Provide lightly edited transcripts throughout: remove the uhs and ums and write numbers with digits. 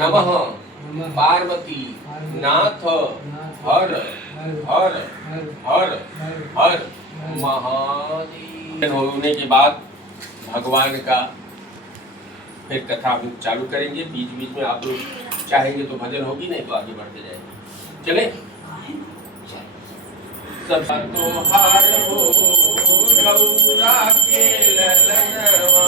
नमः पार्वती नाथ हर हर हर हर महादेव। होने के बाद भगवान का फिर कथा हम चालू करेंगे। बीच बीच में आप लोग चाहेंगे तो भजन होगी, नहीं तो आगे बढ़ते जाएंगे। चले सब तोहार हो गौरा के ललनवा,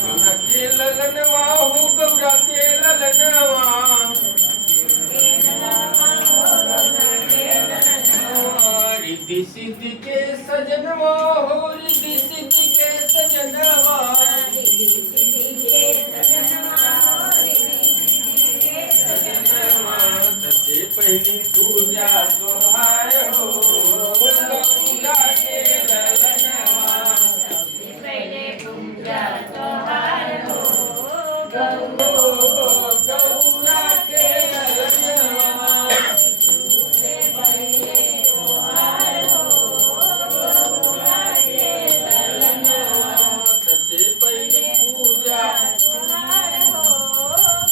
गौरा के ललनवा हो गौरा के ललनवा, रिद्धि सिद्धि के सजनवा हो रिद्धि सिद्धि के सजनवा, सबसे पहली पूजा तोहार हो गौरा के ललनवा, सबसे पहले पूजा तोहार हो गौरा के ललनवा, सबसे पहले तोहार हो गौरा के ललनवा, सबसे पहली पूजा तोहार हो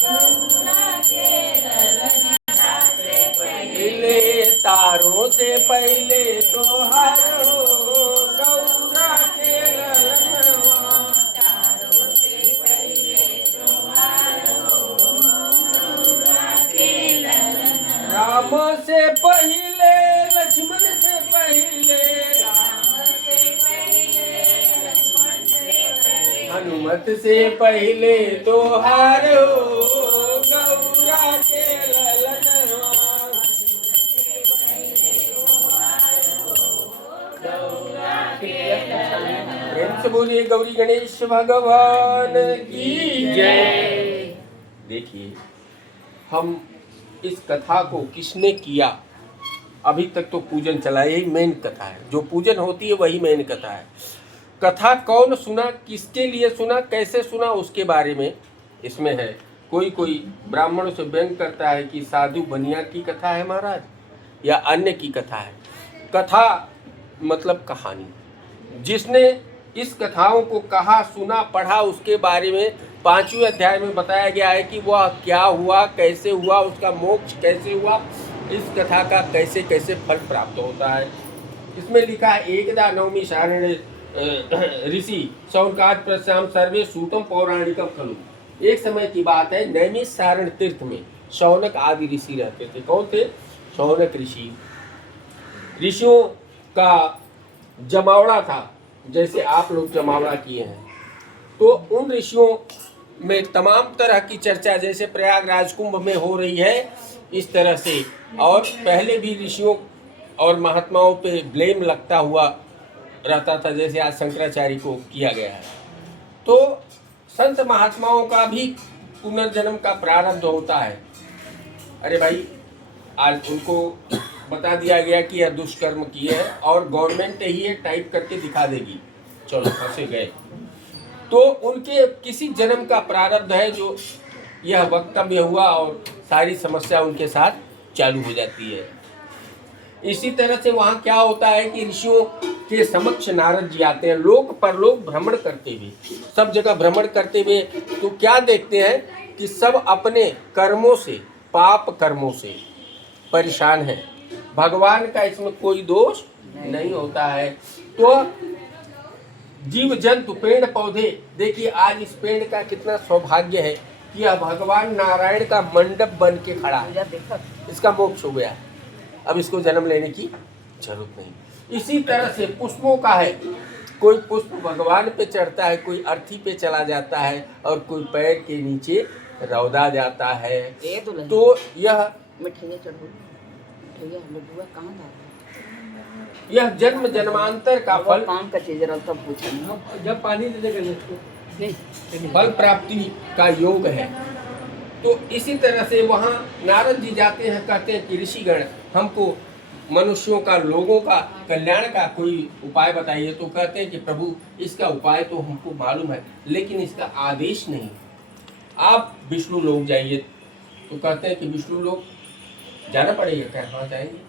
गौरा के ललनवा, पहले तारों से पहले तोहार हो गौरा के ललनवा, तारों से पहले तोहार हो गौरा के ललनवा, राम से पहले लक्ष्मण से पहले, राम से पहले लक्ष्मण से पहले, हनुमत से पहले तोहार हो गौरा के ललनवा, प्रेम से बोलिए गौरी गणेश भगवान की जय। देखिए हम इस कथा को किसने किया, अभी तक तो पूजन चला, यही मेन कथा है। जो पूजन होती है वही मेन कथा है। कथा कौन सुना, किसके लिए सुना, कैसे सुना, उसके बारे में इसमें है। कोई कोई ब्राह्मणों से व्यंग करता है कि साधु बनिया की कथा है महाराज, या अन्य की कथा है। कथा मतलब कहानी। जिसने इस कथाओं को कहा, सुना, पढ़ा, उसके बारे में 5वें अध्याय में बताया गया है कि वह क्या हुआ, कैसे हुआ, उसका मोक्ष कैसे हुआ, इस कथा का कैसे कैसे फल प्राप्त होता है। इसमें लिखा है एकदा नवमी शारण्य ऋषि शौनकाद प्रश्याम सर्वे सूतम पौराणिकम खलु। एक समय की बात है, नैमिष सारण तीर्थ में शौनक आदि ऋषि रहते थे। कौन थे? शौनक ऋषि। ऋषियों का जमावड़ा था, जैसे आप लोग जमावड़ा किए हैं। तो उन ऋषियों में तमाम तरह की चर्चा जैसे प्रयागराज कुंभ में हो रही है, इस तरह से, और पहले भी ऋषियों और महात्माओं पे ब्लेम लगता हुआ रहता था, जैसे आज शंकराचार्य को किया गया है। तो संत महात्माओं का भी पुनर्जन्म का प्रारब्ध होता है। अरे भाई, आज उनको बता दिया गया कि यह दुष्कर्म किए है और गवर्नमेंट ही ये टाइप करके दिखा देगी, चलो फंसे गए। तो उनके किसी जन्म का प्रारब्ध है जो यह वक्तव्य हुआ और सारी समस्या उनके साथ चालू हो जाती है। इसी तरह से वहाँ क्या होता है कि ऋषियों के समक्ष नारद जी आते हैं, लोक परलोक भ्रमण करते हुए, सब जगह भ्रमण करते हुए। तो क्या देखते हैं कि सब अपने कर्मों से, पाप कर्मों से परेशान हैं। भगवान का इसमें कोई दोष नहीं होता है। तो जीव जंतु, पेड़ पौधे, देखिए आज इस पेड़ का कितना सौभाग्य है कि यह भगवान नारायण का मंडप बन के खड़ा है। इसका मोक्ष हो गया, अब इसको जन्म लेने की जरूरत नहीं। इसी तरह से पुष्पों का है, कोई पुष्प भगवान पे चढ़ता है, कोई अर्थी पे चला जाता है और कोई पैर के नीचे रौदा जाता है। तो यह यह जन्म जन्मांतर का फल, जब पानी फल प्राप्ति का योग है। तो इसी तरह से वहाँ नारद जी जाते हैं, कहते हैं कि ऋषिगण हमको मनुष्यों का, लोगों का कल्याण का कोई उपाय बताइए। तो कहते हैं कि प्रभु इसका उपाय तो हमको मालूम है, लेकिन इसका आदेश नहीं, आप विष्णु लोक जाइए। तो कहते हैं कि विष्णु लोक जाना पड़ेगा क्या? हाँ जाएंगे।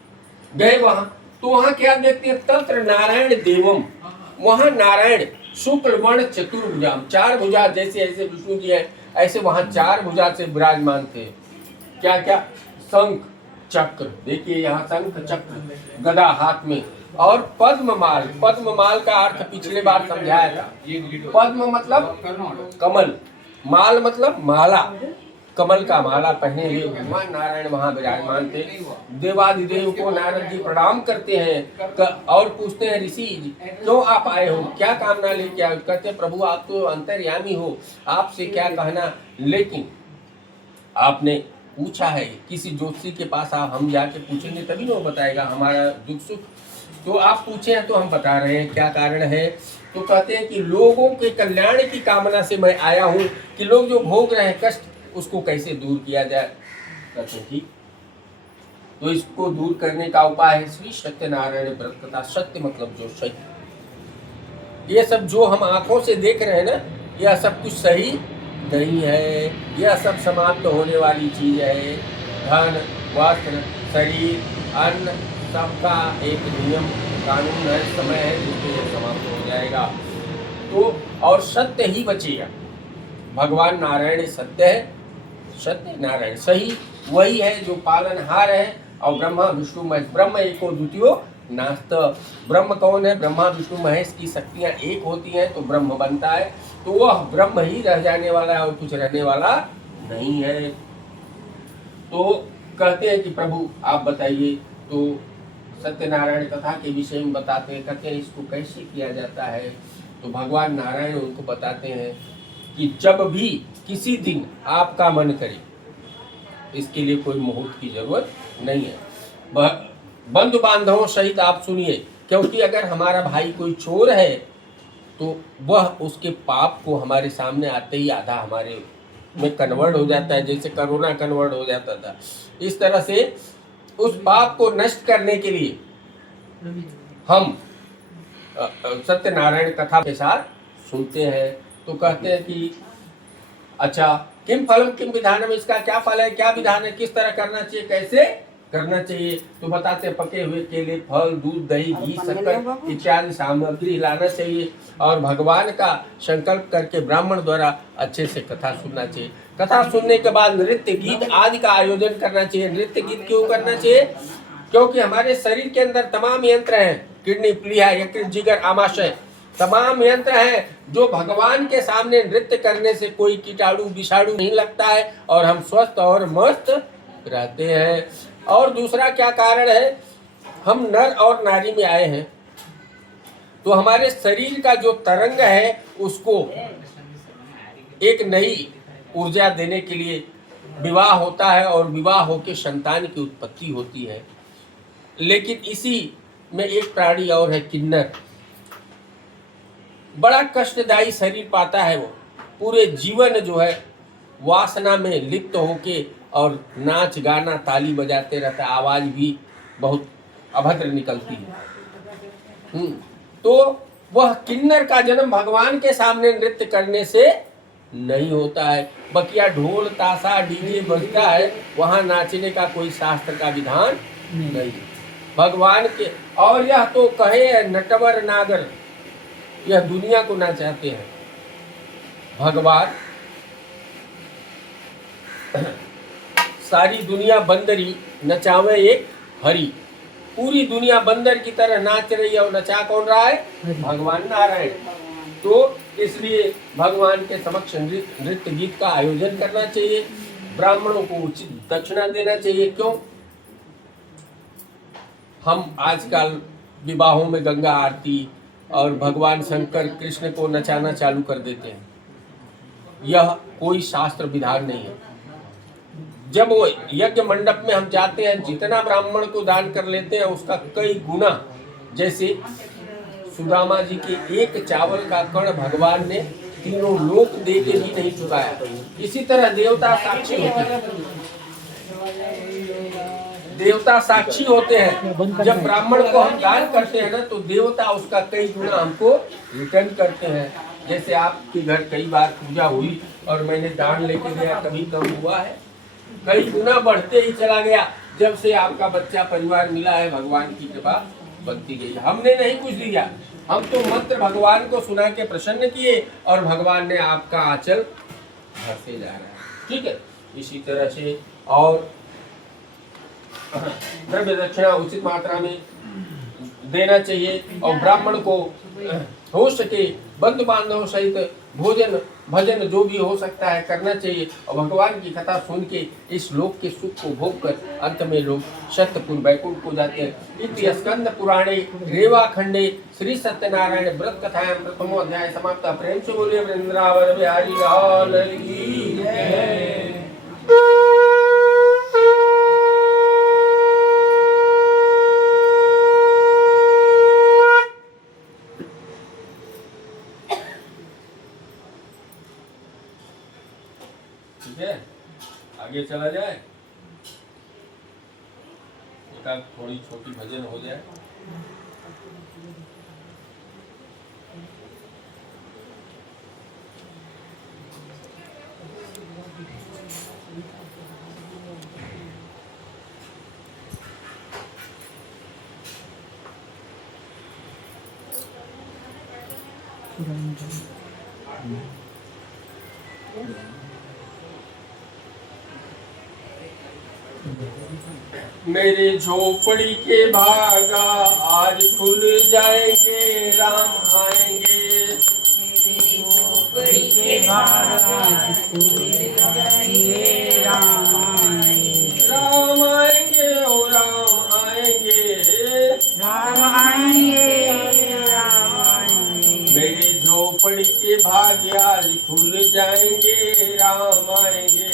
गए वहाँ, तो वहाँ क्या देखते हैं? तंत्र नारायण देवम, वहां नारायण शुक्ल वर्ण चतुर्भुजाम, 4 भुजा, जैसे ऐसे विष्णु जी है ऐसे वहां 4 भुजा से विराजमान थे। क्या क्या? शंख चक्र, देखिए यहाँ शंख चक्र गदा हाथ में, और पद्ममाल। पद्ममाल का अर्थ पिछले बार समझाया था। पद्म मतलब कमल, माल मतलब माला, कमल का माला पहने हुए भगवान नारायण वहां विराजमान थे। देवादिदेव को नारद जी प्रणाम करते हैं और पूछते हैं, ऋषि क्यों आप आए हो, क्या कामना लेके आए? कहते हैं, प्रभु आप तो अंतर्यामी हो, आपसे क्या कहना, लेकिन आपने पूछा है, किसी ज्योतिषी के पास आप हम जाके पूछेंगे तभी ना वो बताएगा हमारा दुख सुख, तो आप पूछे हैं तो हम बता रहे हैं क्या कारण है। तो कहते हैं कि लोगों के कल्याण की कामना से मैं आया हूँ कि लोग जो भोग रहे हैं कष्ट, उसको कैसे दूर किया जाए। कहते हैं ठीक, तो इसको दूर करने का उपाय है श्री सत्यनारायण व्रत कथा। सत्य मतलब जो सही, ये सब जो हम आंखों से देख रहे हैं ना, यह सब कुछ सही नहीं है, यह सब समाप्त होने वाली चीज है। धन, वस्त्र, शरीर, अन्न, सबका एक नियम कानून है, समय है जिसमें यह समाप्त हो जाएगा। तो और सत्य ही बचेगा। भगवान नारायण सत्य है, सत्य नारायण सही वही है जो पालनहार है। और ब्रह्मा विष्णु महेश, ब्रह्म एको द्वितीयो नास्त। ब्रह्म कौन है? ब्रह्मा विष्णु महेश की शक्तियां एक होती हैं तो ब्रह्म बनता है, तो वह ब्रह्म ही रह जाने वाला है और कुछ रहने वाला नहीं है। तो कहते हैं कि प्रभु आप बताइए, तो सत्यनारायण कथा के विषय में बताते हैं। कहते हैं इसको कैसे किया जाता है, तो भगवान नारायण उनको बताते हैं कि जब भी किसी दिन आपका मन करे, इसके लिए कोई मुहूर्त की जरूरत नहीं है, बंधु बांधवों सहित आप सुनिए, क्योंकि अगर हमारा भाई कोई चोर है तो वह उसके पाप को हमारे सामने आते ही आधा हमारे में कन्वर्ट हो जाता है, जैसे कोरोना कन्वर्ट हो जाता था। इस तरह से उस पाप को नष्ट करने के लिए हम सत्यनारायण कथा के साथ सुनते हैं। तो कहते हैं कि अच्छा, किम फलम किम विधानम, इसका क्या फल है, क्या विधान है, किस तरह करना चाहिए, कैसे करना चाहिए। तो बताते हैं पके हुए केले, फल, दूध, दही, घी, शक्कर इत्यादि सामग्री लाना चाहिए और भगवान का संकल्प करके ब्राह्मण द्वारा अच्छे से कथा सुनना चाहिए। कथा सुनने के बाद नृत्य गीत आदि का आयोजन करना चाहिए। नृत्य गीत क्यों करना चाहिए? क्योंकि हमारे शरीर के अंदर तमाम यंत्र हैं, किडनी, प्लीहा, यकृत, जिगर, आमाशय, तमाम यंत्र हैं जो भगवान के सामने नृत्य करने से कोई कीटाणु विषाणु नहीं लगता है और हम स्वस्थ और मस्त रहते हैं। और दूसरा क्या कारण है, हम नर और नारी में आए हैं तो हमारे शरीर का जो तरंग है उसको एक नई ऊर्जा देने के लिए विवाह होता है और विवाह होकर संतान की उत्पत्ति होती है। लेकिन इसी में एक प्राणी और है, किन्नर। बड़ा कष्टदायी शरीर पाता है, वो पूरे जीवन जो है वासना में लिप्त होके और नाच गाना ताली बजाते रहता है, आवाज भी बहुत अभद्र निकलती है। तो वह किन्नर का जन्म भगवान के सामने नृत्य करने से नहीं होता है। बकिया ढोल ताशा डीजे बजता है, वहां नाचने का कोई शास्त्र का विधान नहीं भगवान के। और यह तो कहे नटवर नागर, यह दुनिया को नचाते हैं। भगवान सारी दुनिया बंदरी नचावे एक हरि, पूरी दुनिया बंदर की तरह नाच रही है और नचा कौन रहा है? भगवान नारायण। तो इसलिए भगवान के समक्ष नृत्य गीत का आयोजन करना चाहिए, ब्राह्मणों को उचित दक्षिणा देना चाहिए। क्यों? हम आजकल विवाहों में गंगा आरती और भगवान शंकर कृष्ण को नचाना चालू कर देते हैं, यह कोई शास्त्र विधान नहीं है। जब वो यज्ञ मंडप में हम जाते हैं, जितना ब्राह्मण को दान कर लेते हैं उसका कई गुना, जैसे सुदामा जी के एक चावल का कण भगवान ने तीनों लोक दे के भी नहीं चुकाया। इसी तरह देवता साक्षी होते हैं, देवता साक्षी होते हैं। जब ब्राह्मण को हम दान करते हैं ना, तो देवता उसका कई गुना हमको रिटर्न करते हैं। जैसे आपके घर कई बार पूजा हुई और मैंने दान लेके गया, कभी कम हुआ है? कई गुना बढ़ते ही चला गया। जब से आपका बच्चा परिवार मिला है, भगवान की कृपा बनती गई। हमने नहीं कुछ दिया, हम तो मंत्र भगवान को सुना के प्रसन्न किए और भगवान ने आपका आंचल भरते जा रहा है। ठीक है, इसी तरह से और द्रव्य दक्षिणा उचित मात्रा में देना चाहिए और ब्राह्मण को हो सके बंधु बांधव सहित भोजन भजन जो भी हो सकता है करना चाहिए और भगवान की कथा सुन के इस लोक के सुख को भोग कर अंत में लोग सत्यपुर बैकुंठ को जाते हैं। इति स्कंद पुराणे रेवा खंडे श्री सत्यनारायण व्रत कथायां प्रथमो अध्याय समाप्त। प्रेम से बोलिए वृंदावन बिहारी लाल की जय। ठीक है, आगे चला जाए, एक थोड़ी छोटी भजन हो जाए। मेरे झोपड़ी के भागा आज खुल जाएंगे, राम आएंगे। मेरे झोपड़ी के भागा आज खुल जाएंगे, राम आएंगे। राम आएंगे ओ राम आएंगे, राम आएंगे, राम आएंगे। मेरे झोपड़ी के भाग्य आज खुल जाएंगे, राम आएंगे।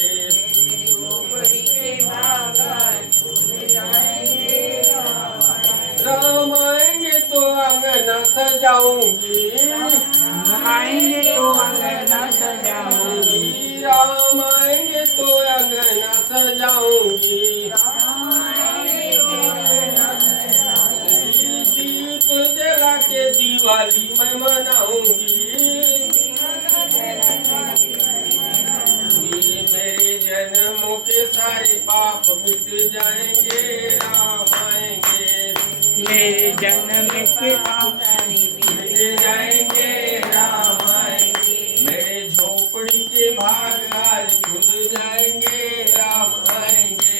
मेरे झोपड़ी के भागा आज खुल जाएंगे, राम आएंगे तो अंगना सजाऊंगी, राम आएंगे तो अंगना सजाऊंगी, राम आएंगे तो अंगना सजाऊंगी। राम आएंगे तो अंगना सजाऊंगी, दीप जला के दिवाली मैं मनाऊंगी। मेरे जन्मों के सारे पाप मिट जाएंगे, राम आएंगे। मेरे जन्म के पाप मिट जाएंगे, राम आएंगे। मेरे झोपड़ी के भाग आज खुल जाएंगे, राम आएंगे।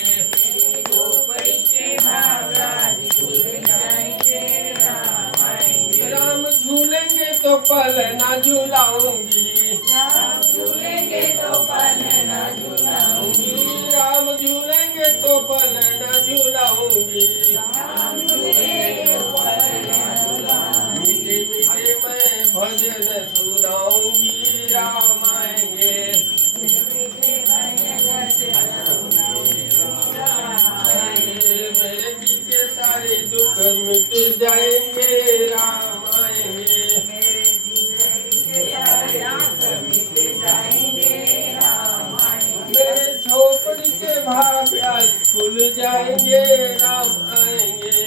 झोपड़ी के भाग आज खुल जाएंगे, राम आएंगे। राम झूलेंगे तो पल ना झूलाऊंगी, राम झूलेंगे तो पल न झूलाऊंगी, राम झूलेंगे तो पल ना झूलाऊंगी। राम झूलेंगे तो पल न झूलाऊंगी। मीठे मीठे मैं भजन सुनाऊंगी, राम आएंगे। मेरे जी के सारे दुख मिट जाएंगे, राम आएंगे। मेरे झोपड़ी के भाग आज खुल जाएंगे, राम आएंगे।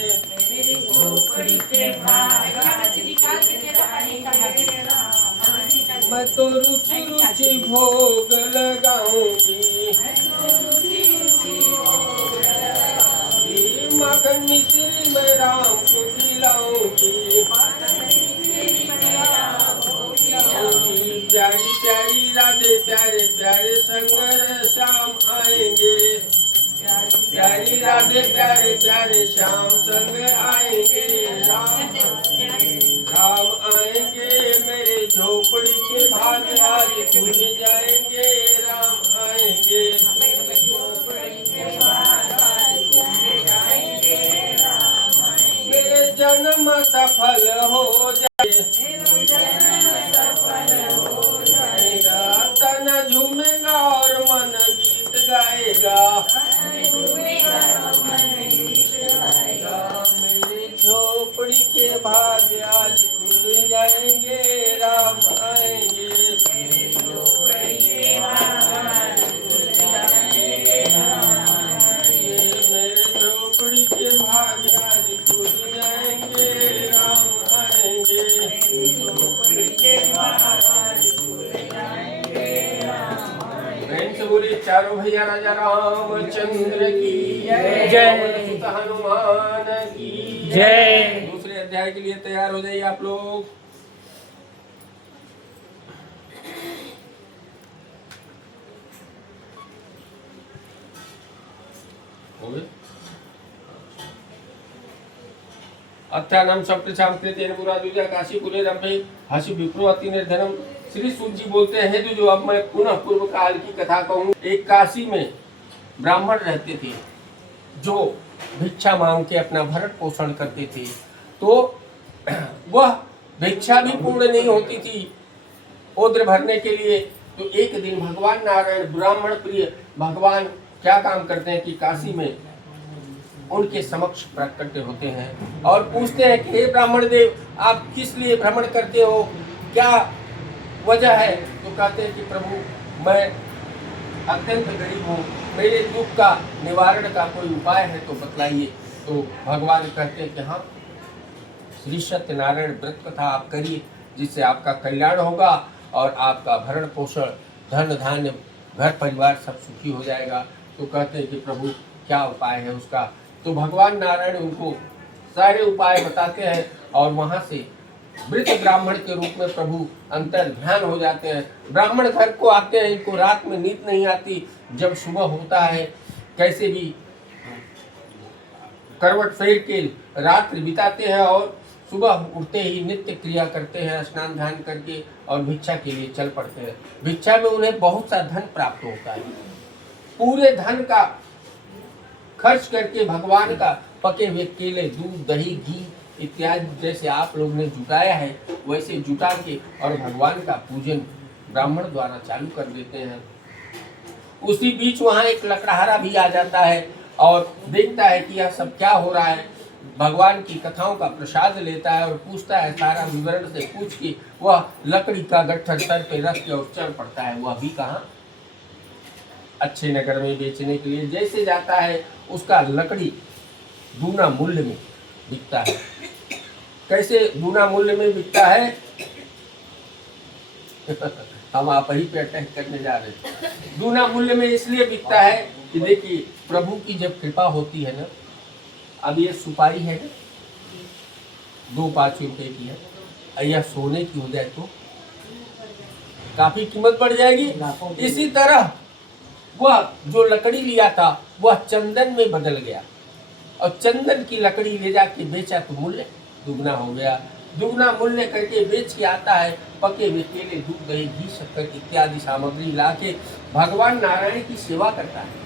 मेरी झोपड़ी के भाग आज खुल जाएंगे, राम आएंगे। मैं तो रुचि रुचि भोग लगाऊंगी, माखन मिश्री मैं राम को खिलाऊंगी। प्यारी प्यारी राधे प्यारे प्यारे संगर श्याम आएंगे, प्यारी राधे प्यारे प्यारे श्याम संग आएंगे, राम राम आएंगे। मेरे झोपड़ी के भाग आज खुल जाएंगे, राम आएंगे। मेरे जन्म सफल हो जाएगा, तन झूमेगा और मन गीत गाएगा। मेरे झोपड़ी के भाग आज खुल जाएंगे, राम आएंगे। मेरे झोपड़ी के भाग आज खुल जाएंगे, राम आएंगे। प्रेम से बोलिए चारों भैया राजा रामचंद्र की जय, जय। सुत हनुमान की जय। दूसरे अध्याय चाय के लिए तैयार हो जाइए आप लोग। हो गए? अत्यानम सप्तशाम कृतेन पुरादुजा काशीपुरे रम्भे हसि विप्रोवती निर्धनम। श्री सूत जी बोलते हैं जो अब मैं पुनः पूर्व काल की कथा कहूँ। एक काशी में ब्राह्मण रहते थे जो भिक्षा मांग के अपना भरण पोषण करते थे। तो वह भिक्षा भी पूर्ण नहीं होती थी ओद्र भरने के लिए। तो एक दिन भगवान नारायण ब्राह्मण प्रिय भगवान क्या काम करते हैं कि काशी में उनके समक्ष प्रकट होते हैं और पूछते हैं कि हे ब्राह्मण देव, आप किस लिए भ्रमण करते हो, क्या वजह है? तो कहते हैं कि प्रभु मैं अत्यंत गरीब हूँ, मेरे दुख का निवारण का कोई उपाय है तो बतलाइए। तो भगवान कहते हैं कि हाँ, श्री सत्यनारायण व्रत कथा आप करिए, जिससे आपका कल्याण होगा और आपका भरण पोषण धन धान्य घर परिवार सब सुखी हो जाएगा। तो कहते हैं कि प्रभु क्या उपाय है उसका? तो भगवान नारायण उनको सारे उपाय बताते हैं और वहाँ से वृद्ध ब्राह्मण के रूप में प्रभु अंतर ध्यान हो जाते हैं। ब्राह्मण घर को आते हैं, इनको रात में नींद नहीं आती। जब सुबह होता है कैसे भी करवट फेर के रात्रि बिताते हैं और सुबह उठते ही नित्य क्रिया करते हैं, स्नान ध्यान करके और भिक्षा के लिए चल पड़ते हैं। भिक्षा में उन्हें बहुत सा धन प्राप्त होता है। पूरे धन का खर्च करके भगवान का पके हुए केले, दूध, दही, घी इत्यादि जैसे आप लोग ने जुटाया है वैसे जुटा के और भगवान का पूजन ब्राह्मण द्वारा चालू कर देते हैं। उसी बीच वहाँ एक लकड़हारा भी आ जाता है और देखता है कि यह सब क्या हो रहा है। भगवान की कथाओं का प्रसाद लेता है और पूछता है, सारा विवरण से पूछ के वह लकड़ी का गट्ठर सर पे रख के और चढ़ पड़ता है। वह भी कहाँ, अच्छे नगर में बेचने के लिए। जैसे जाता है उसका लकड़ी दूना मूल्य में बिकता है। कैसे दूना मूल्य में बिकता है? हम आप ही पे अटैक करने जा रहे थे। दूना मूल्य में इसलिए बिकता है कि देखिए प्रभु की जब कृपा होती है ना, अब ये सुपारी है ना 2-5 रुपए की है, यह सोने की हो जाए तो काफी कीमत बढ़ जाएगी। इसी तरह वह जो लकड़ी लिया था वह चंदन में बदल गया और चंदन की लकड़ी ले जाके बेचा तो मूल्य दुगना हो गया। दुगना मूल्य करके बेच के आता है, पके हुए केले, दूध, दही, घी, शक्कर इत्यादि सामग्री लाके भगवान नारायण की सेवा करता है।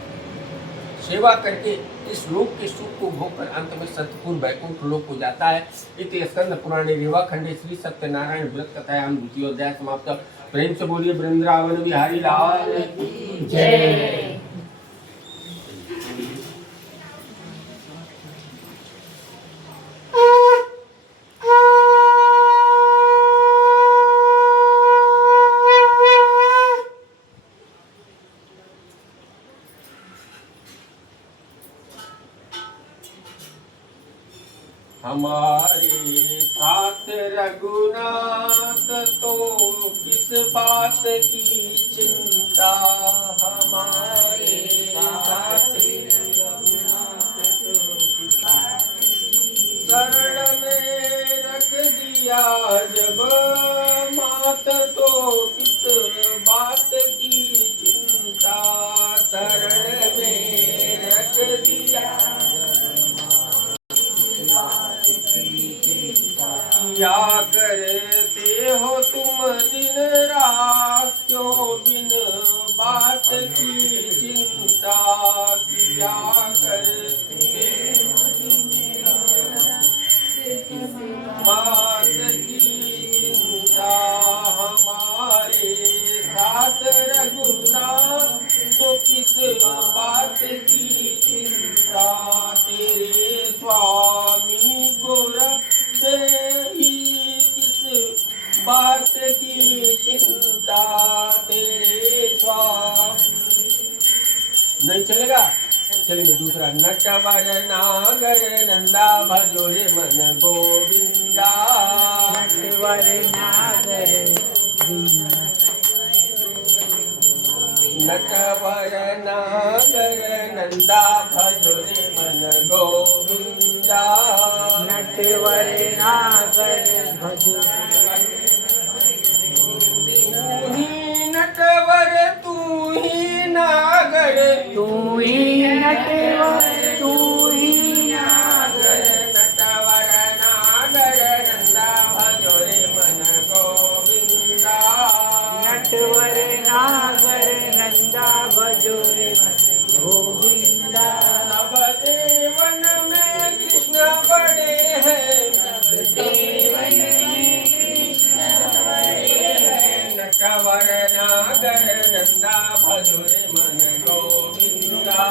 सेवा करके इस लोक के सुख को भोगकर अंत में सतपुर वैकुंठ लोक को जाता है। इति स्कंद पुराणे रेवा खंडे श्री सत्यनारायण व्रत कथायाम द्वितीय अध्याय समाप्त। प्रेम से बोलिए वृंदावन बिहारी लाल की जय। हमारे साथ रघुनाथ तो किस बात की चिंता, हमारे साथ रघुनाथ तो किस बात की शरण में रख दिया जब मात तो किस बात की चिंता, शरण में रख दिया क्या करते हो तुम दिन रात, क्यों बिन बात की चिंता, किया करते बात की चिंता, हमारे साथ रघुनाथ तो किस बात की चिंता, तेरे स्वामी को रखते ही किस बात की चिंता, तेरे स्वामी। नहीं चलेगा, चलिए दूसरा। नटवर नागर नंदा भजो रे मन गोविंदा, नटवर नागर नटवर नागर नंदा भजो रे मन गोविंदा, गोविंदा नटवर नागर भजो तू ही नटवर तू ही नागर तू ही नटवर तू ही नागर नटवर नागर नंदा भजो रे मन गोविंदा नटवर नागर नंदा भजो रे गोविंदा सब देवन में कृष्ण बड़े हैं नटवर नागर नंदा भजो रे मन गोविंदा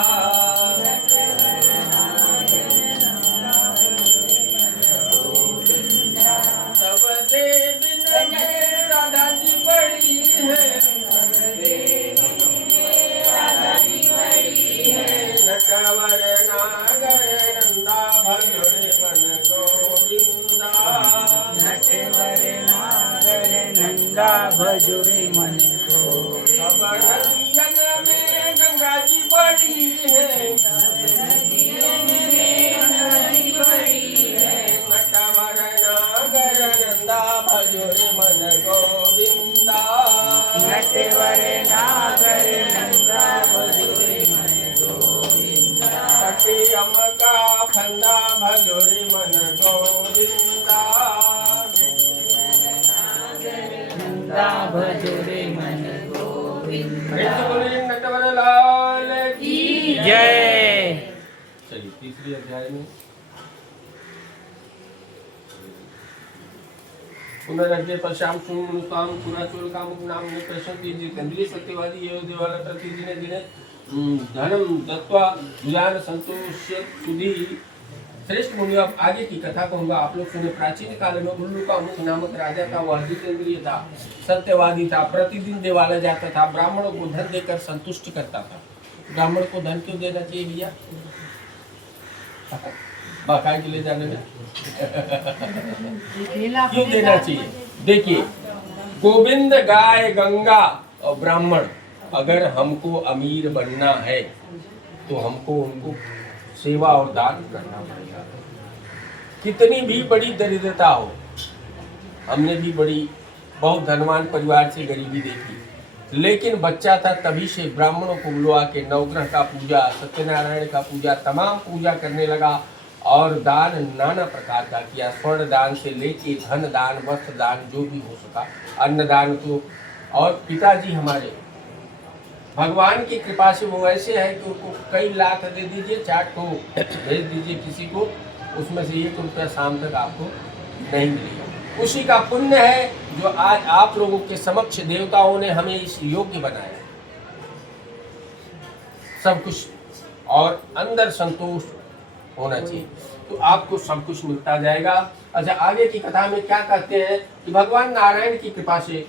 सब देवन में राधा जी बड़ी है नटवर नागर नंदा भजो रे मन गोविंदा नटवर नागर नंदा भजो रे मन सब नदियन में गंगा जी बड़ी है नटवर नागर नंदा भजो रे मन गोविंदा नटवर नागर नंदा भजो रे मन कटी अमका फंदा भजो रे मन गोविंदा नंदा भजो रे मन बोलिए नटवर लाल की जय। चलिए तीसरी अध्याय में पुनरज्ञे पश्याम सुनुताम पुराचोर कामुक नाम ने कृष्ण की जितेंद्रिय सत्यवादी ये देवाला प्रतिदिने दिने धनम दत्वा ज्ञान संतोष सुधी श्रेष्ठ मुनि। अब आगे की कथा कहूंगा। आप लोग सुने प्राचीन काल में उल्लू का मुख नामक राजा था। वह जितेंद्रिय था, सत्यवादी था, प्रतिदिन देवालय जाता था, ब्राह्मणों को धन देकर संतुष्ट करता था। ब्राह्मण को धन क्यों देना चाहिए भैया? बकाए के लिए जाने में क्यों देना चाहिए? देखिए, गोविंद, गाय, गंगा और ब्राह्मण, अगर हमको अमीर बनना है तो हमको उनको सेवा और दान करना पड़ेगा। कितनी भी बड़ी दरिद्रता हो, हमने भी बहुत धनवान परिवार से गरीबी देखी, लेकिन बच्चा था तभी से ब्राह्मणों को बुलवा के नवग्रह का पूजा, सत्यनारायण का पूजा, तमाम पूजा करने लगा और दान नाना प्रकार का किया। स्वर्ण दान से लेके धन दान, वस्त्र दान, जो भी हो सका, अन्न दान तो। और पिताजी हमारे भगवान की कृपा से वो ऐसे है कि उनको कई लाख दे दीजिए, चाट को भेज दीजिए किसी को, उसमें से 1 रुपया शाम तक आपको नहीं मिलेगा। उसी का पुण्य है जो आज आप लोगों के समक्ष देवताओं ने हमें इस योग्य बनाया। सब कुछ और अंदर संतोष होना चाहिए तो आपको सब कुछ मिलता जाएगा। अच्छा, आगे की कथा में क्या कहते हैं कि भगवान नारायण की कृपा से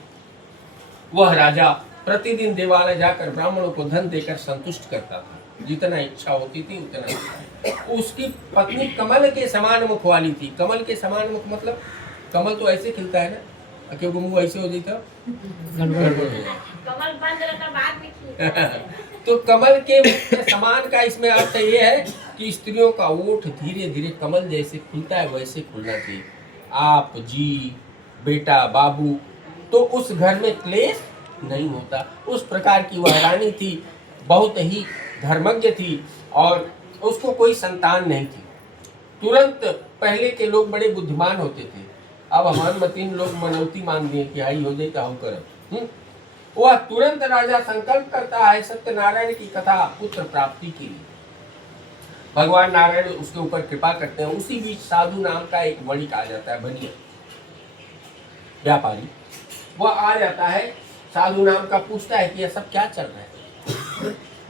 वह राजा प्रतिदिन देवालय जाकर ब्राह्मणों को धन देकर संतुष्ट करता था, जितना इच्छा होती थी उतना। उसकी पत्नी कमल के समान मुख वाली थी। कमल के समान मुख मतलब कमल तो ऐसे खिलता है ना, क्योंकि मुंह ऐसे हो जाता कमल बंद रहता बाद में तो कमल के समान का इसमें अर्थ ये है कि स्त्रियों का ओठ धीरे धीरे कमल जैसे खुलता है वैसे खुलना चाहिए। आप जी, बेटा, बाबू, तो उस घर में क्लेश नहीं होता। उस प्रकार की वह रानी थी, बहुत ही धर्मज्ञ थी और उसको कोई संतान नहीं थी। तुरंत पहले के लोग बड़े बुद्धिमान होते थे, अब हमारे मतीन लोग मनौती मान दिए कि आई हो जाए तो हम करें। वह तुरंत राजा संकल्प करता है सत्यनारायण की कथा पुत्र प्राप्ति के लिए। भगवान नारायण उसके ऊपर कृपा करते हैं। उसी बीच साधु नाम का एक वणिक आ जाता है, बनिया व्यापारी। वह आ जाता है, साधु नाम का पूछता है कि यह सब क्या चल रहा है।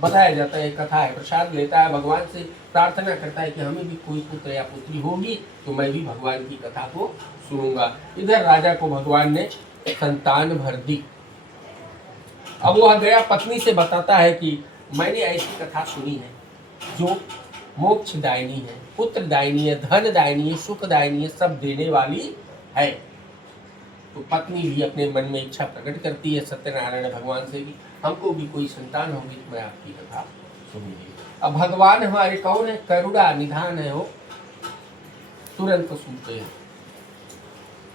बताया जाता है, कथा है, प्रसाद लेता है, भगवान से प्रार्थना करता है कि हमें भी कोई पुत्र या पुत्री होगी तो मैं भी भगवान की कथा को सुनूंगा। इधर राजा को भगवान ने संतान भर दी। अब वह गया पत्नी से बताता है कि मैंने ऐसी कथा सुनी है जो मोक्ष दायिनी है, पुत्र दायिनी है, धन दायिनी है, सुख दायिनी है, सब देने वाली है। तो पत्नी भी अपने मन में इच्छा प्रकट करती है सत्यनारायण भगवान से कि हमको भी कोई संतान होगी तो मैं आपकी कथा सुनूंगी। अब भगवान हमारे कौन है? करुणा निधान है। हो तुरंत सूख गया।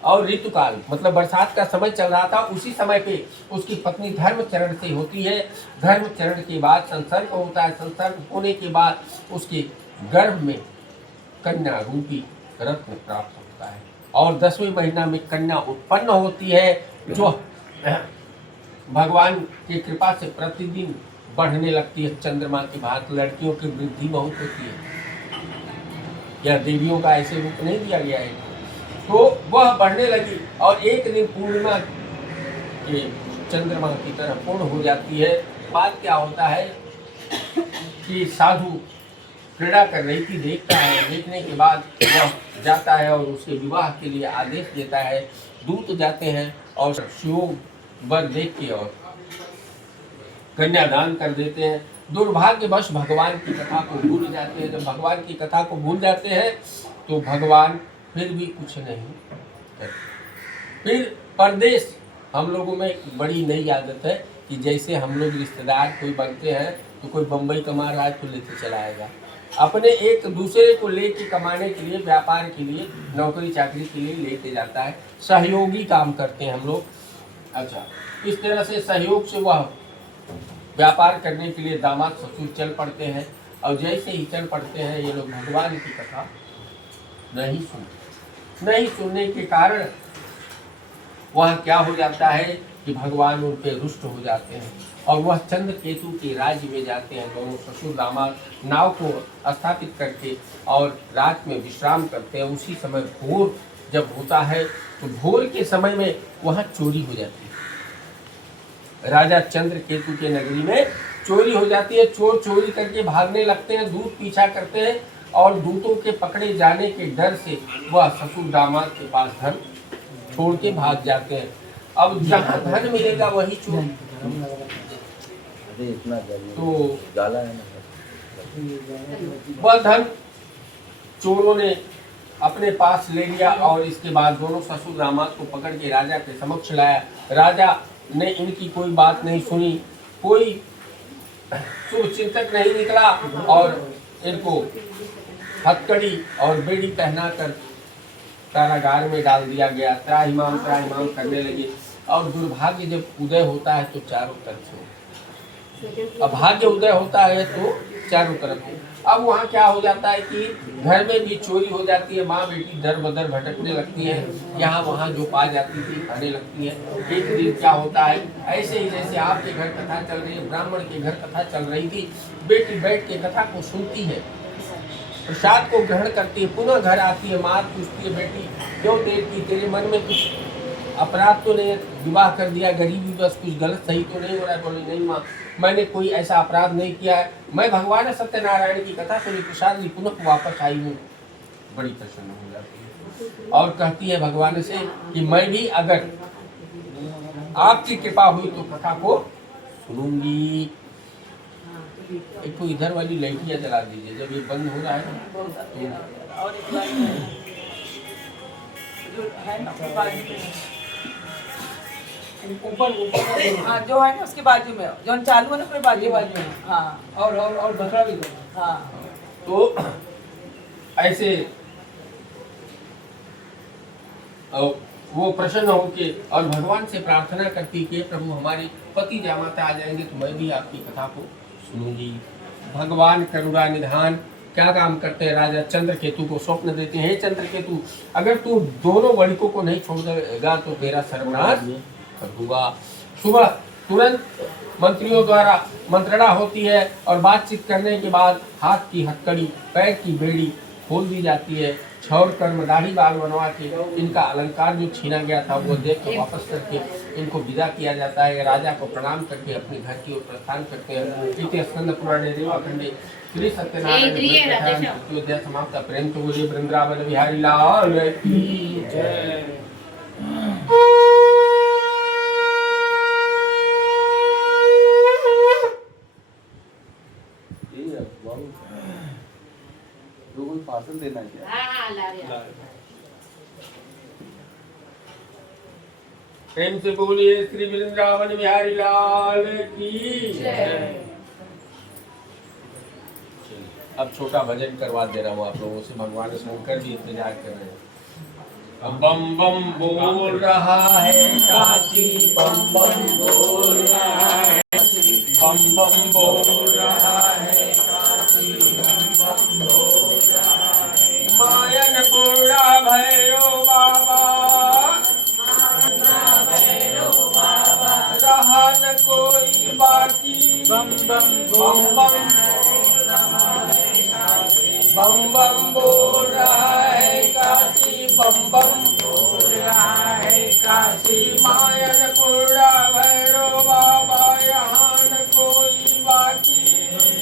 और ऋतुकाल मतलब बरसात का समय चल रहा था, उसी समय पे उसकी पत्नी धर्मचरण से होती है। धर्मचरण के बाद संसर्ग होता है, संसर्ग होने के बाद उसके गर्भ में कन्या रूपी रत्न प्राप्त होता है और 10वें महीना में कन्या उत्पन्न होती है, जो भगवान की कृपा से प्रतिदिन बढ़ने लगती है। चंद्रमा की भांति लड़कियों की वृद्धि बहुत होती है, यह देवियों का ऐसे रूप नहीं दिया गया है। तो वह बढ़ने लगी और एक दिन पूर्णिमा के चंद्रमा की तरह पूर्ण हो जाती है। बाद क्या होता है कि साधु क्रीड़ा कर रही थी, देखता है, देखने के बाद वह जाता है और उसके विवाह के लिए आदेश देता है। दूत जाते हैं और शिव वर देख के और कन्यादान कर देते हैं। दुर्भाग्यवश भगवान की कथा को भूल जाते हैं। जब भगवान की कथा को भूल जाते हैं तो भगवान फिर भी कुछ नहीं करते। फिर परदेश, हम लोगों में एक बड़ी नई आदत है कि जैसे हम लोग रिश्तेदार कोई बनते हैं तो कोई बम्बई कमा रहा है तो लेते चला आएगा। अपने एक दूसरे को लेके कमाने के लिए, व्यापार के लिए, नौकरी चाकरी के लिए लेते जाता है। सहयोगी काम करते हैं हम लोग। अच्छा, इस तरह से सहयोग से वह व्यापार करने के लिए दामाद ससुर चल पड़ते हैं और जैसे ही चल पड़ते हैं ये लोग भगवान की कथा नहीं सुनने के कारण वह क्या हो जाता है कि भगवान उन पे रुष्ट हो जाते हैं और वह चंद्र केतु के राज्य में जाते हैं। दोनों ससुर दामाद नाव को स्थापित करके और रात में विश्राम करते हैं। उसी समय भोर जब होता है तो भोर के समय में वहाँ चोरी हो जाती है। राजा चंद्र केतु के नगरी में चोरी हो जाती है। चोर चोरी करके भागने लगते हैं, दूत पीछा करते हैं और दूतों के पकड़े जाने के डर से वह ससुर दामाद के पास धन छोड़ के भाग जाते हैं। अब जहाँ धन मिलेगा वही चोर, तो वह धन चोरों ने अपने पास ले लिया और इसके बाद दोनों ससुर दामाद को पकड़ के राजा के समक्ष लाया। राजा ने इनकी कोई बात नहीं सुनी, कोई शुभ चिंतक नहीं निकला और इनको हथकड़ी और बेड़ी पहनाकर कारागार में डाल दिया गया। त्राहिमाम करने लगे और दुर्भाग्य जब उदय होता है तो चारों तरफ से, अभाग्य उदय होता है तो चारों तरफ से। अब वहाँ क्या हो जाता है कि घर में भी चोरी हो जाती है, माँ बेटी दर बदर भटकने लगती है, यहाँ वहाँ जो पा जाती थी खाने लगती है। एक दिन क्या होता है, ऐसे ही जैसे आपके घर कथा चल रही है, ब्राह्मण के घर कथा चल रही थी, बेटी बैठ के कथा को सुनती है, प्रसाद को ग्रहण करती है, पुनः घर आती है। माँ पूछती है, बेटी क्यों देर की, तेरे मन में कुछ अपराध तो नहीं, विवाह कर दिया, गरीबी बस कुछ गलत सही तो नहीं हो रहा है? बोली नहीं माँ, मैंने कोई ऐसा अपराध नहीं किया है, मैं भगवान सत्यनारायण की कथा सुनी, प्रसाद ली, पुनः वापस आई हूँ। बड़ी प्रसन्न हो जाती है और कहती है भगवान से कि मैं भी अगर आपकी कृपा हुई तो कथा को सुनूंगी। एक तो इधर वाली लाइटियाँ जला दीजिए, जब ये बंद हो रहा है तो और एक बार जो है ना ऊपर हाँ जो है ना उसके बाजू में, जो चालू है ना उसके बाजू में, हाँ और दूसरा भी हाँ। तो ऐसे वो प्रसन्न होके और भगवान से प्रार्थना करती कि प्रभु हमारे पति जामाता आ जाएंगे तो मैं भी आपकी कथा को सुनूंगी। भगवान करुणा निधान क्या काम करते हैं, राजा चंद्रकेतु को स्वप्न देते हैं, हे चंद्रकेतु अगर तू दोनों वणिकों को नहीं छोड़ देगा तो मेरा सर्वनाश कर दूंगा। सुबह तुरंत मंत्रियों द्वारा मंत्रणा होती है और बातचीत करने के बाद हाथ की हथकड़ी, पैर की बेड़ी खोल दी जाती है। छौर कर्म दाढ़ी बाल बनवा के इनका अलंकार जो छीना गया था वो देख कर वापस करके इनको विदा किया जाता है। राजा को प्रणाम करके अपने घर की ओर प्रस्थान करते हैं। इति स्कंद पुराणे देवाखंडे श्री सत्यनारायण अध्याय समाप्त। प्रेम तो बोलिए वृंदावन बिहारी लाल की जय। पार्सल देना है। हाँ ला रहे हैं। प्रेम से बोलिए श्री वृंदावन बिहारी लाल की जय। अब छोटा भजन करवा दे रहा हूँ आप लोगों से। भगवान शंकर भी इंतजार कर रहे हैं। अब बम बम बोल रहा है काशी, बम बम बोल रहा है, बम बम बोल रहा है काशी, बम बम बोल रहा है। मायनपुरा भैरो बाबा, रहा न कोई बाकी, बम बम बम बम बम बम बोल रहा है काशी, बम बम बोल रहा है काशी, मायनपुरा भैरो बाबा, यहाँ न कोई बाकी।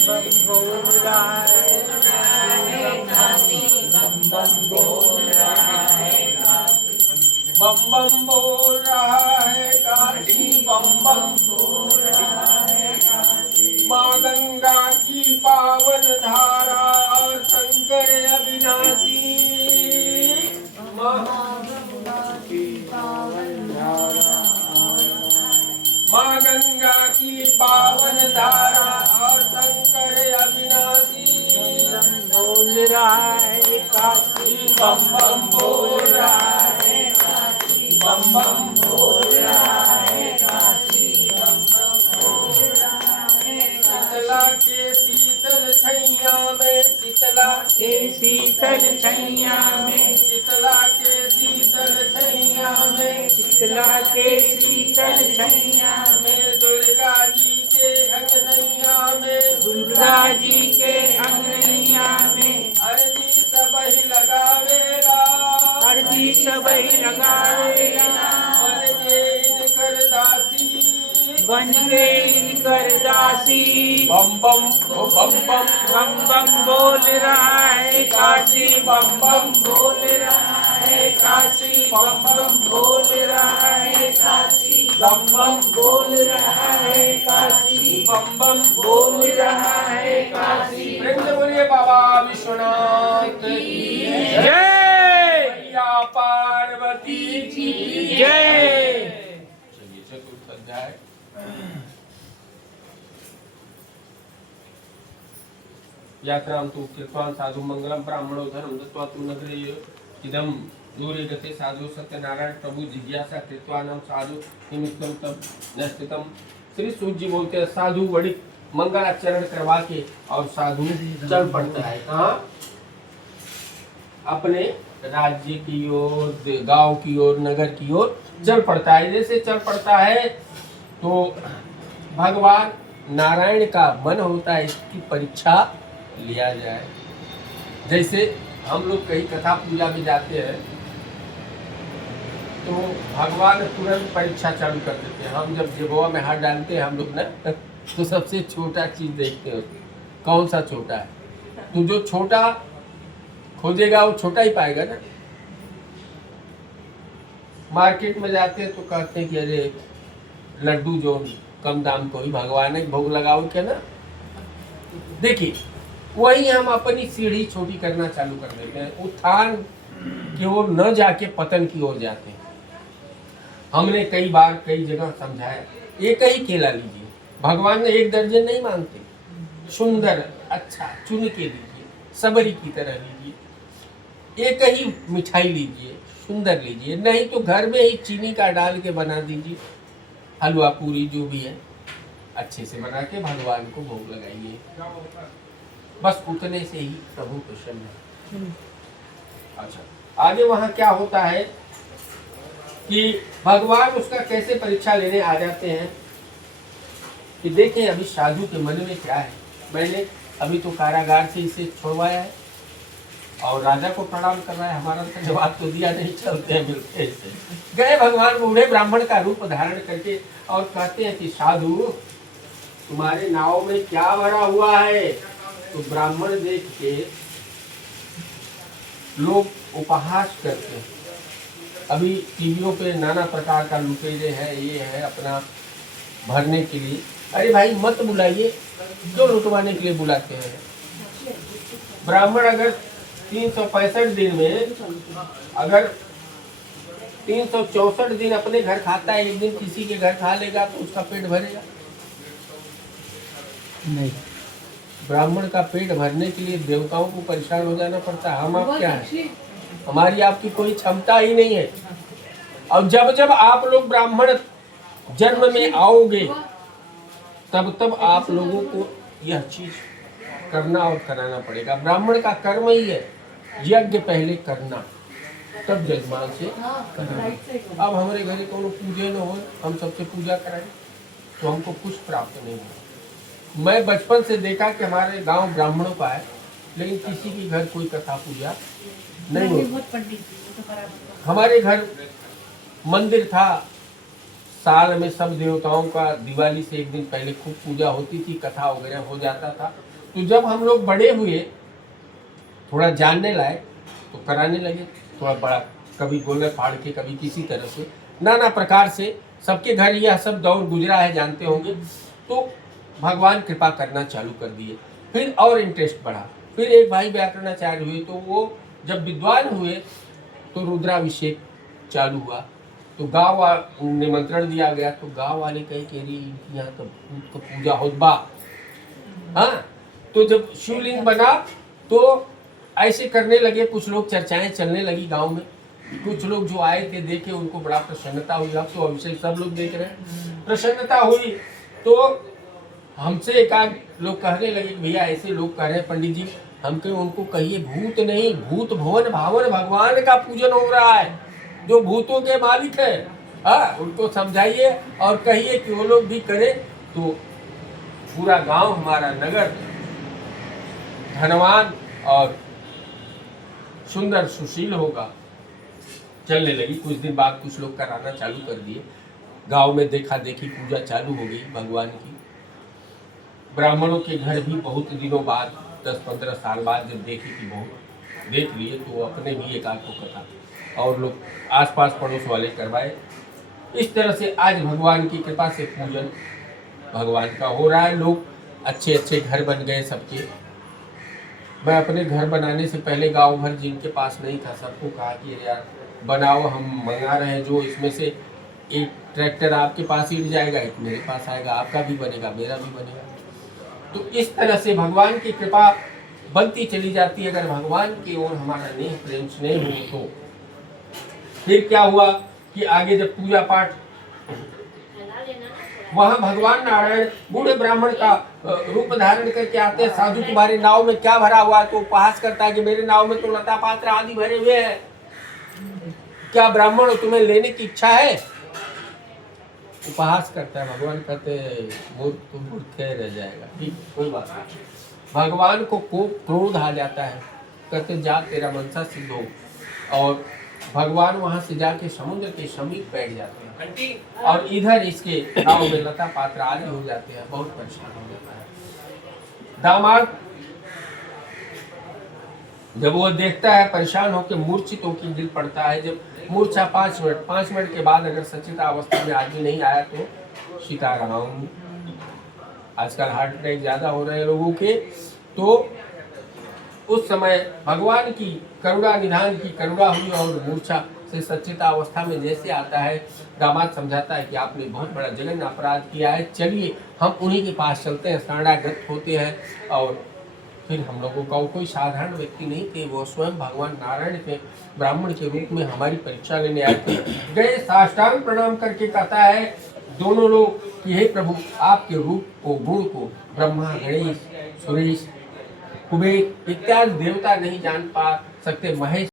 बम बोल रहा है काशी, बम बम बोल रहा है काशी, बम बम बोल रहा है काशी, बम बम बोल रहा है काशी। माँ गंगा की पावन धारा और शंकर अविनाशी, माँ गंगा की पावन धारा और शंकर अविनाशी। बोल रहा है काशी, बम बम बोल रहा है काशी, बम बम बोल रहा है काशी, बम बम बोल रहा है। शीतला के शीतल छैया में, शीतला के शीतल छैया में, शीतला के शीतल छैया में, शीतला के शीतल छैया में दुर्गा जी के अंगनैया में, दुर्गा जी के अंगनैया में, अर्जी सबही लगावेला, अर्जी सबई लगावेला, बन के इनकर दासी, बन के इनकर दासी। बम बम ओ बम बम बम बम बोल रहा है काशी, बम बम बोल रहा है काशी, बम बम बोल रहा है काशी, बम बम बोल रहा है काशी, बम बम बोल रहा है काशी। प्रेम से बोलिए बाबा विश्वनाथ की जय, मैया पार्वती की जय। चलिए चतुर्थ अध्याय। यात्रां तु कृत्वान् साधु मंगलम ब्राह्मणो धर्म दत्वा तु नगरे इदं दूरे गते साधु सत्यनारायण प्रभु जिज्ञासा कृत्वानं साधु निमित्तं तब नस्तितम। श्री सूत जी बोलते हैं साधु बड़ी मंगलाचरण करवा के और साधु चल पड़ता है कहाँ? अपने राज्य की ओर, गांव की ओर, नगर की ओर चल पड़ता है। जैसे चल पड़ता है तो भगवान नारायण का मन होता है इसकी परीक्षा लिया जाए। जैसे हम लोग कहीं कथा पूजा में जाते हैं तो भगवान तुरंत परीक्षा चालू कर देते हैं। हम जब जेबुआ में हाथ डालते हैं हम लोग ना तो सबसे छोटा चीज देखते हैं, कौन सा छोटा है। तो जो छोटा खोजेगा वो छोटा ही पाएगा ना। मार्केट में जाते हैं तो कहते हैं कि अरे लड्डू जो कम दाम को ही भगवान ने भोग लगाओ क्या ना। देखिए वही हम अपनी सीढ़ी छोटी करना चालू कर देते हैं, उत्थान की ओर न जाके पतन की ओर जाते हैं। हमने कई बार कई जगह समझाया, एक ही केला लीजिए, भगवान ने एक दर्जन नहीं मांगते, सुंदर अच्छा चुन के लीजिए, सबरी की तरह लीजिए। एक ही मिठाई लीजिए, सुंदर लीजिए, नहीं तो घर में ही चीनी का डाल के बना दीजिए, हलवा पूरी जो भी है अच्छे से बना के भगवान को भोग लगाइए। बस उतने से ही प्रभु प्रसन्न है। अच्छा आगे वहाँ क्या होता है कि भगवान उसका कैसे परीक्षा लेने आ जाते हैं कि देखें अभी साधु के मन में क्या है। मैंने अभी तो कारागार से इसे छोड़वाया है और राजा को प्रणाम कर रहा है, हमारा तो जवाब तो दिया नहीं, चलते हैं मिलते हैं। गए भगवान बूढ़े ब्राह्मण का रूप धारण करके और कहते हैं कि साधु तुम्हारे नाव में क्या भरा हुआ है। तो ब्राह्मण देख के लोग उपहास करते हैं। अभी टीवियों पे नाना प्रकार का लुटेरे है, ये है अपना भरने के लिए। अरे भाई मत बुलाइए, क्यों लुटवाने के लिए बुलाते हैं। ब्राह्मण अगर 365 दिन में अगर 364 दिन अपने घर खाता है, एक दिन किसी के घर खा लेगा तो उसका पेट भरेगा नहीं। ब्राह्मण का पेट भरने के लिए देवताओं को परेशान हो जाना पड़ता है। हम आप क्या है, हमारी आपकी कोई क्षमता ही नहीं है। और जब जब आप लोग ब्राह्मण जन्म में आओगे तब तब आप लोगों को यह चीज करना और कराना पड़ेगा। ब्राह्मण का कर्म ही है यज्ञ पहले करना, तब जजमान से करना। अब हमारे घरे कोनो पूजे न हो, हम सबसे पूजा कराएं तो हमको कुछ प्राप्त नहीं हो। मैं बचपन से देखा कि हमारे गांव ब्राह्मणों का है, लेकिन किसी के घर कोई कथा पूजा नहीं होती। हमारे घर मंदिर था, साल में सब देवताओं का दिवाली से एक दिन पहले खूब पूजा होती थी, कथा वगैरह हो जाता था। तो जब हम लोग बड़े हुए, थोड़ा जानने लाए, तो कराने लगे थोड़ा बड़ा, कभी गोले फाड़ के, कभी किसी तरह से, नाना प्रकार से। सबके घर यह सब दौर गुजरा है, जानते होंगे। तो भगवान कृपा करना चालू कर दिए, फिर और इंटरेस्ट बढ़ा। फिर एक भाई व्याकरणाचार्य हुए, तो वो जब विद्वान हुए तो रुद्राभिषेक चालू हुआ। तो गाँव निमंत्रण दिया गया, तो गाँव वाले कहे कि अरे यहाँ तो भूत का पूजा होत बा। हाँ, तो जब शिवलिंग बना तो ऐसे करने लगे, कुछ लोग चर्चाएं चलने लगी गांव में। कुछ लोग जो आए थे देखे, उनको बड़ा प्रसन्नता हुई। अब तो अभिषेक सब लोग देख रहे हैं, प्रसन्नता हुई। तो हमसे एक आध लोग कहने लगे, भैया ऐसे लोग कह रहे हैं पंडित जी, हम कहे उनको कहिए भूत नहीं, भूत भवन भावन भगवान का पूजन हो रहा है, जो भूतों के मालिक है। हाँ, उनको समझाइए और कहिए कि वो लोग भी करें, तो पूरा गांव, हमारा नगर धनवान और सुंदर सुशील होगा। चलने लगी। कुछ दिन बाद कुछ लोग कराना चालू कर दिए। गांव में देखा देखी पूजा चालू हो गई भगवान की। ब्राह्मणों के घर भी बहुत दिनों बाद, 10-15 साल बाद जब देखे कि बहुत देख लिए, तो अपने भी एक आध को कथा और लोग आसपास पड़ोस वाले करवाए। इस तरह से आज भगवान की कृपा से पूजन भगवान का हो रहा है। लोग अच्छे अच्छे घर बन गए सबके। मैं अपने घर बनाने से पहले गांव भर जिनके पास नहीं था, सबको कहा कि यार बनाओ, हम मंगा रहे हैं। जो इसमें से एक ट्रैक्टर आपके पास ही जाएगा, एक मेरे पास आएगा, आपका भी बनेगा, मेरा भी बनेगा। तो इस तरह से भगवान की कृपा बनती चली जाती है। अगर भगवान की ओर हमारा नेह प्रेम स्नेह हो तो फिर क्या हुआ कि आगे जब पूजा पाठ, वहां भगवान नारायण बूढ़े ब्राह्मण का रूप धारण करके आते हैं। साधु, तुम्हारे नाव में क्या भरा हुआ है? तो उपहास करता है कि मेरे नाव में तो लता पात्र आदि भरे हुए हैं। क्या ब्राह्मण, तुम्हें लेने की इच्छा है? उपहास करता है। भगवान कहते तुम मूर्खे रह जाएगा। ठीक, कोई बात नहीं। भगवान को क्रोध आ जाता है, कहते जा तेरा मनसा सिद्ध हो। और भगवान वहां से जाके समुद्र के समीप बैठ जाते हैं और इधर इसके गांव में लता पात्र आदि हो जाते हैं। बहुत परेशान हो जाता है दामाद। जब वो देखता है, परेशान होकर मूर्छित होकर गिर पड़ता है। जब मूर्छा 5 मिनट के बाद अगर सचेत अवस्था में आदमी नहीं आया तो सीताराम। आजकल हार्ट अटैक ज्यादा हो रहे हैं लोगों के। तो उस समय भगवान की करुणा निधान की करुणा हुई और मूर्छा से सचेत अवस्था में जैसे आता है, दामाद समझाता है कि आपने बहुत बड़ा जघन्य अपराध किया है, चलिए हम उन्हीं के पास चलते हैं। शरणागत होते हैं और फिर हम लोगों का कोई साधारण व्यक्ति नहीं थे, वो स्वयं भगवान नारायण थे, ब्राह्मण के रूप में हमारी परीक्षा लेने आए थे। गए, साष्टांग प्रणाम करके कहता है दोनों लोग कि हे प्रभु, आपके रूप को, गुण को ब्रह्मा, गणेश, सुरेश, कुबेर इत्यादि देवता नहीं जान पा सकते। महेश